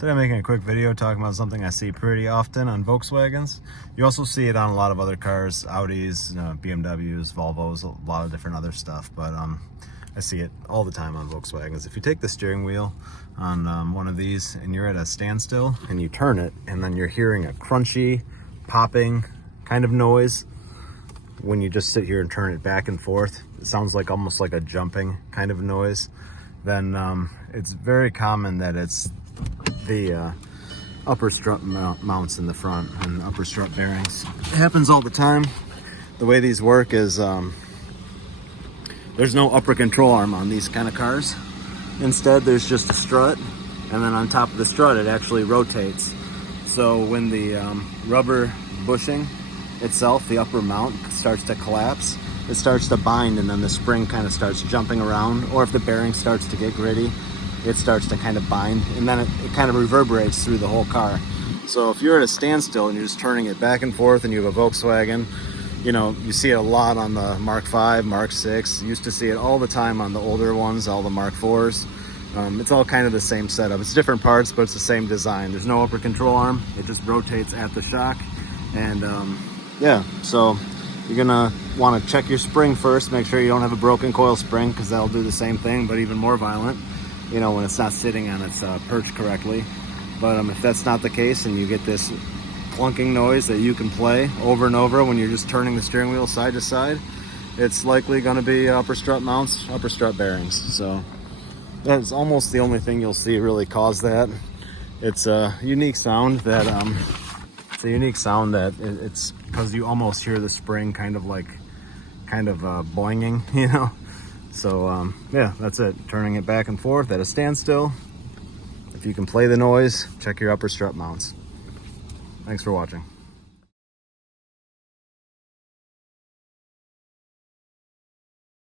Today I'm making a quick video talking about something I see pretty often on Volkswagens. You also see it on a lot of other cars, Audis, BMWs, Volvos, a lot of different other stuff, but I see it all the time on Volkswagens. If you take the steering wheel on one of these and you're at a standstill and you turn it, and then you're hearing a crunchy, popping kind of noise when you just sit here and turn it back and forth, it sounds like almost like a jumping kind of noise, then it's very common that it's the upper strut mounts in the front and upper strut bearings. It happens all the time. The way these work is there's no upper control arm on these kind of cars. Instead, there's just a strut, and then on top of the strut it actually rotates. So when the rubber bushing itself, the upper mount, starts to collapse, it starts to bind, and then the spring kind of starts jumping around, or if the bearing starts to get gritty, it starts to kind of bind, and then it kind of reverberates through the whole car. So if you're at a standstill and you're just turning it back and forth and you have a Volkswagen, you see it a lot on the Mark 5, Mark 6. You used to see it all the time on the older ones, all the Mark 4s. It's all kind of the same setup. It's different parts, but it's the same design. There's no upper control arm. It just rotates at the shock. And yeah, so you're gonna want to check your spring first. Make sure you don't have a broken coil spring, because that'll do the same thing, but even more violent, when it's not sitting on its perch correctly. But if that's not the case and you get this clunking noise that you can play over and over when you're just turning the steering wheel side to side, it's likely going to be upper strut mounts, upper strut bearings. So that's almost the only thing you'll see really cause that. It's a unique sound that it's because you almost hear the spring kind of boinging, So yeah, that's it. Turning it back and forth at a standstill. If you can play the noise, check your upper strut mounts. Thanks for watching.